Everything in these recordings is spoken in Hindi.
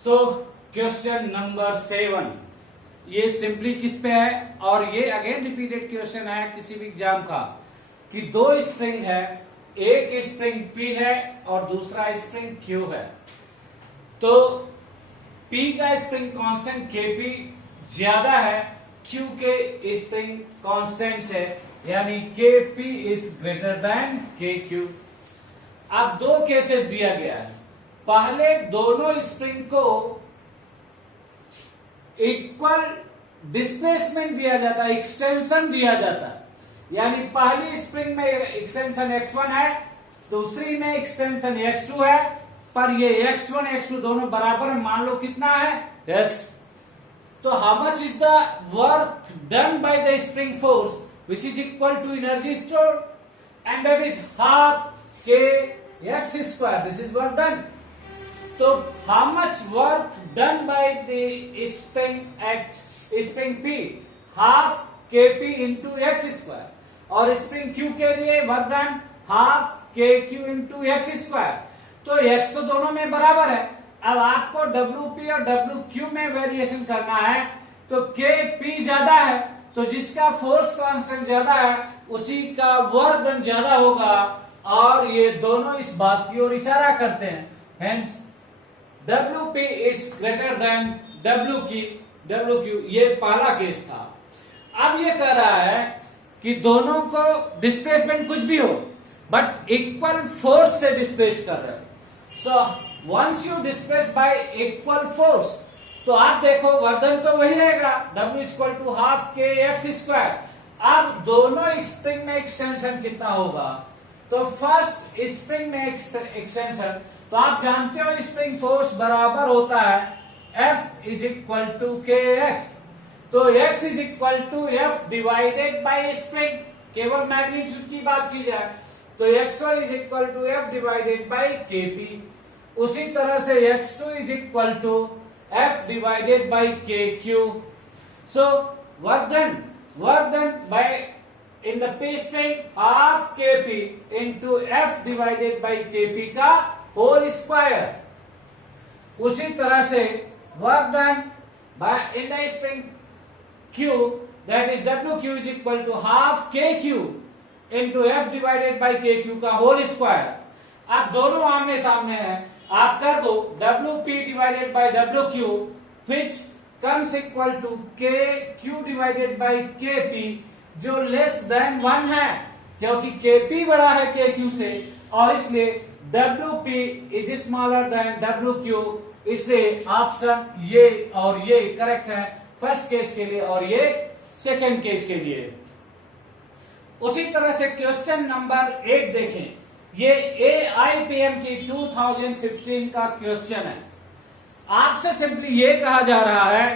सो क्वेश्चन नंबर 7 ये सिंपली किस पे है और ये अगेन रिपीटेड क्वेश्चन है किसी भी एग्जाम का कि दो स्प्रिंग है, एक स्प्रिंग P है और दूसरा स्प्रिंग Q है। तो P का स्प्रिंग कांस्टेंट Kp ज्यादा है Q के स्प्रिंग कांस्टेंट से, यानी Kp is greater than Kq। अब दो केसेस दिया गया है। पहले दोनों स्प्रिंग को इक्वल डिस्प्लेसमेंट दिया जाता है, एक्सटेंशन दिया जाता है, यानी पहली स्प्रिंग में एक्सटेंशन x1 है, दूसरी में एक्सटेंशन x2 है, पर ये x1 x2 दोनों बराबर है। मान लो कितना है x। तो how much is the work done by the spring force which is equal to energy store and that is half k x square. This is work done. तो how much work done by the spring at spring P, half Kp into x square, और स्प्रिंग Q के लिए work done half KQ into x square. तो x तो दोनों में बराबर है। अब आपको WP और WQ में वेरिएशन करना है, तो Kp ज्यादा है, तो जिसका फोर्स कांस्टेंट ज्यादा है उसी का वर्क डन ज्यादा होगा, और ये दोनों इस बात की ओर इशारा करते हैं। Hence WP is greater than WQ। ये पहला केस था। अब ये कह रहा है कि दोनों को डिस्प्लेसमेंट कुछ भी हो बट इक्वल फोर्स से डिस्प्लेस कर रहे हो। So once you displace by equal force, तो आप देखो वर्धन तो वही रहेगा, W equal to half K x square. अब दोनों स्प्रिंग में एक्सटेंशन कितना होगा? तो फर्स्ट स्प्रिंग में एक्सटेंशन, तो आप जानते हो स्प्रिंग फोर्स बराबर होता है F is equal to K x. तो x is equal to F divided by spring, केवल मैग्नीट्यूड की बात की जाए तो x1 is equal to F divided by Kp। उसी तरह से x2 is equal to F divided by Kq। So work done by in the P spring half Kp into F divided by Kp का होल स्क्वायर। उसी तरह से work done by in the spring Q, that is WQ is equal to half KQ into F divided by KQ का होल स्क्वायर। अब दोनों आमने सामने हैं, आप कर दो WP divided by WQ which comes equal to KQ divided by KP, जो लेस देन 1 है, क्योंकि KP बड़ा है KQ से, और इसलिए WP is smaller than WQ। इसलिए ऑप्शन ये और ये करेक्ट है फर्स्ट केस के लिए और ये सेकंड केस के लिए। उसी तरह से क्वेश्चन नंबर 8 देखें। ये AIPM की 2015 का क्वेश्चन है। आपसे सिंपली ये कहा जा रहा है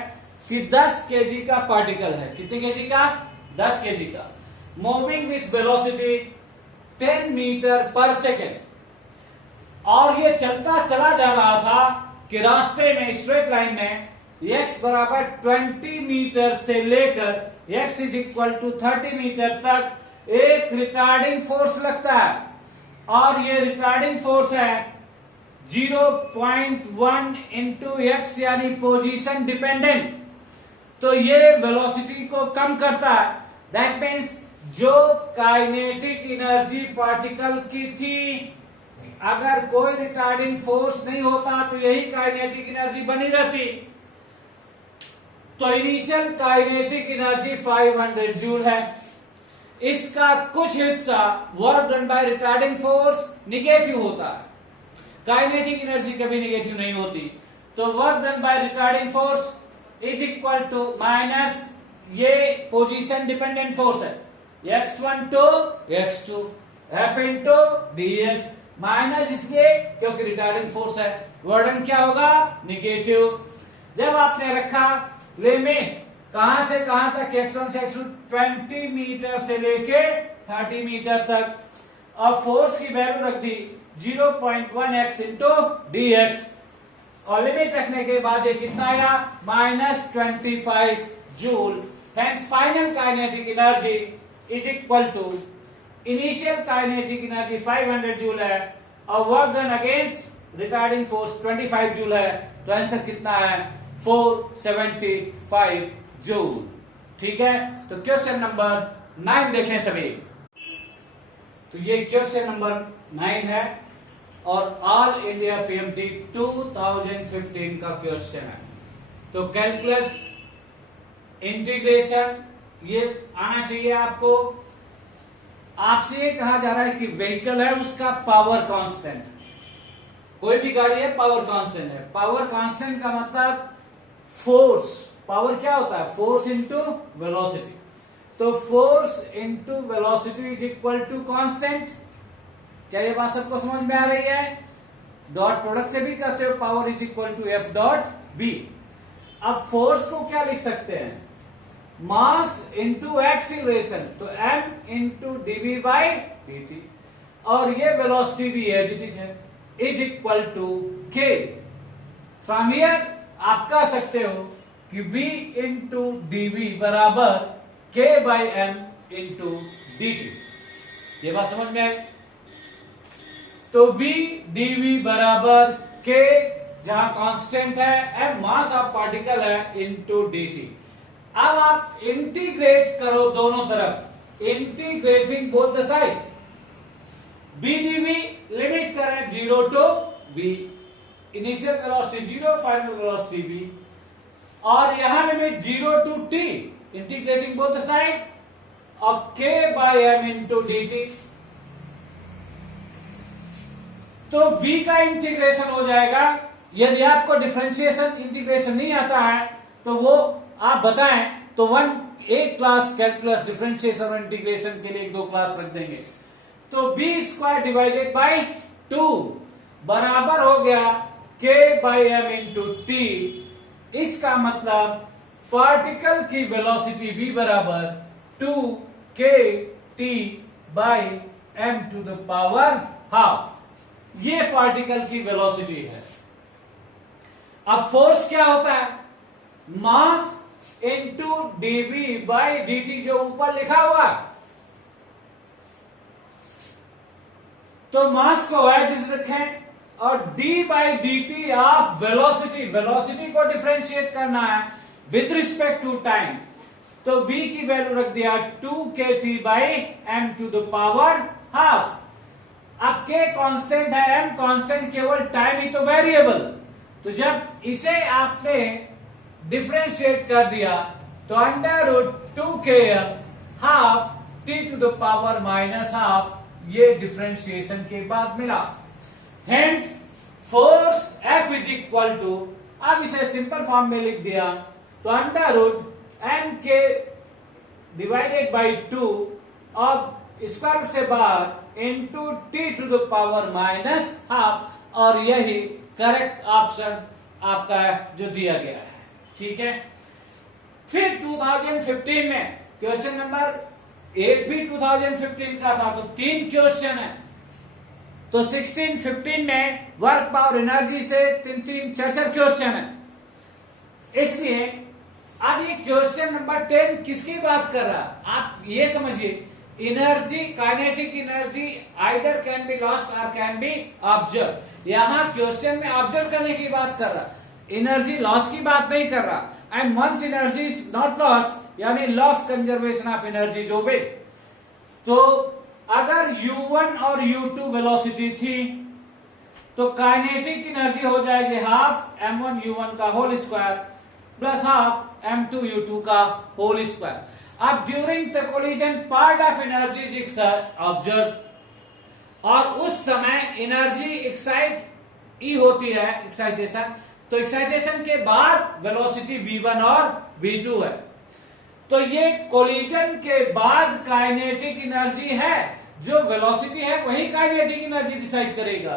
कि 10 केजी का पार्टिकल है। कितने केजी का? 10 केजी का। मूविंग विथ वेलोसिटी 10 मीटर पर सेकेंड, और ये चलता चला जा रहा था कि रास्ते में स्ट्रेट लाइन में x बराबर 20 मीटर से लेकर x is equal to 30 metre तक एक रिटार्डिंग फोर्स लगता है, और ये रिटार्डिंग फोर्स है 0.1 इंटू एक्स, यानी पोजीशन डिपेंडेंट। तो ये वेलोसिटी को कम करता है। दैट मीन्स जो काइनेटिक एनर्जी पार्टिकल की थी, अगर कोई रिटार्डिंग फोर्स नहीं होता तो यही काइनेटिक एनर्जी बनी रहती। तो इनिशियल काइनेटिक एनर्जी 500 जूल है। इसका कुछ हिस्सा work done by retarding force negative होता है। काइनेटिक एनर्जी कभी निगेटिव नहीं होती। तो work done by retarding force is equal to minus ये पोजीशन डिपेंडेंट फोर्स है x1 to x2 F into dx, minus इसलिए क्योंकि रिटार्डिंग फोर्स है। वर्क डन क्या होगा? निगेटिव। जब आपने रखा लिमिट कहां से कहां तक, x1 से x2 20 मीटर से लेके 30 मीटर तक, और फोर्स की वैल्यू रख दी 0.1x इंटू dx, और लिमिट रखने के बाद ये कितना आया? -25 joule. Hence final kinetic energy is equal to initial kinetic energy 500 joule है, और work done against retarding force 25 joule है, तो आंसर कितना है 475 जूल। ठीक है, तो क्वेश्चन नंबर 9 देखें सभी। तो ये क्वेश्चन नंबर 9 है और ऑल इंडिया पीएमटी 2015 का क्वेश्चन है। तो कैलकुलस इंटीग्रेशन ये आना चाहिए आपको। आपसे ये कहा जा रहा है कि व्हीकल है, उसका पावर कांस्टेंट, कोई भी गाड़ी है पावर कांस्टेंट है। पावर कांस्टेंट का मतलब फोर्स, पावर क्या होता है, फोर्स इंटू वेलोसिटी। तो force into velocity is equal to constant. क्या ये बात सबको समझ में आ रही है? डॉट प्रोडक्ट से भी कहते हो power is equal to F dot B. अब फोर्स को क्या लिख सकते हैं, मास इंटू एक्सीलरेशन, तो m into DV by dt, और ये वेलोसिटी भी एज इट इज है, is equal to k। From here आप कह सकते हो कि v इंटू डीवी बराबर k by m into dt। ये बात समझ में आई? तो v dv बराबर k, जहां कांस्टेंट है, m मास ऑफ पार्टिकल है, इंटू dt। अब आप इंटीग्रेट करो दोनों तरफ, integrating both the side. B D V limit करें 0 to b, initial velocity 0, final velocity b, और यहां limit 0 to t, integrating both the side, और k by m into dt। तो v का इंटीग्रेशन हो जाएगा। यदि आपको डिफरेंशिएशन इंटीग्रेशन नहीं आता है तो वो आप बताएं, तो एक क्लास कैलकुलस डिफरेंशिएशन और इंटीग्रेशन के लिए 2 क्लास रख देंगे। तो b स्क्वायर डिवाइडेड बाई 2 बराबर हो गया k by m into T. इसका मतलब पार्टिकल की वेलोसिटी v बराबर 2 k t by m to the power half. ये पार्टिकल की वेलोसिटी है। अब फोर्स क्या होता है, mass into DV by dt, जो ऊपर लिखा हुआ। तो मास को एज रखें और d by dt of velocity, velocity को डिफरेंशिएट करना है विद रिस्पेक्ट टू टाइम। तो v की वैल्यू रख दिया 2kt by m to the power half. अब k कांस्टेंट है, m कांस्टेंट, केवल टाइम ही तो वेरिएबल। तो जब इसे आपने डिफरेंशिएट कर दिया तो under root 2km half t to the power minus half, ये डिफरेंशिएशन के बाद मिला। Hence force F is equal to, अब इसे सिंपल फॉर्म में लिख दिया तो under root mk divided by 2 और स्क्वायर से बाहर into T to the power minus half, और यही करेक्ट ऑप्शन आपका है जो दिया गया है। ठीक है, फिर 2015 में क्वेश्चन नंबर 8 भी 2015 का था, तो 3 क्वेश्चन है। तो 16, 15 में वर्क पावर एनर्जी से 4 क्वेश्चन है। इसलिए अब ये क्वेश्चन नंबर 10 किसकी बात कर रहा है, आप ये समझिए, energy, kinetic energy either can be lost और कैन बी ऑब्जर्व। यहां क्वेश्चन में ऑब्जर्व करने की बात कर रहा, एनर्जी लॉस की बात नहीं कर रहा। And once energy is not lost, यानी law of conservation of energy जो भी। तो अगर u1 और u2 वेलोसिटी थी तो काइनेटिक एनर्जी हो जाएगी हाफ m1 u1 का whole square plus half m2 u2 का होल स्क्वायर। अब during the collision part of energy is observe, और उस समय एनर्जी एक्साइट ई होती है, एक्साइटेशन। तो एक्साइटेशन के बाद वेलोसिटी v1 और v2 है। तो ये कोलिजन के बाद काइनेटिक एनर्जी है, जो वेलोसिटी है वही काइनेटिक एनर्जी डिसाइड करेगा।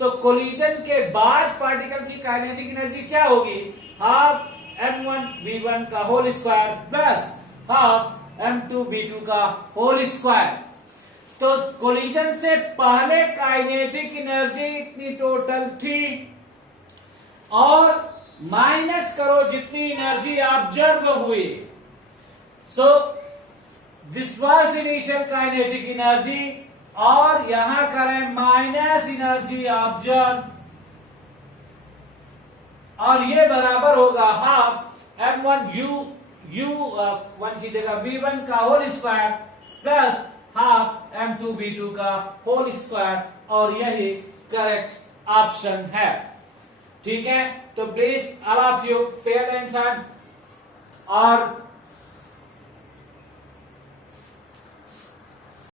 तो कोलिजन के बाद पार्टिकल की काइनेटिक एनर्जी क्या होगी, हाफ m1 v1 का whole square plus half m2 v2 का होल स्क्वायर। तो कोलिजन से पहले काइनेटिक एनर्जी इतनी टोटल थी, और माइनस करो जितनी एनर्जी ऑब्जर्व हुई। So this was the initial kinetic energy, और यहां करें माइनस एनर्जी ऑब्जर्व। और ये बराबर होगा हाफ M1 की जगह V1 का whole square plus half M2 V2 का होल स्क्वायर, और यही करेक्ट ऑप्शन है। ठीक है, तो please all of you pay attention और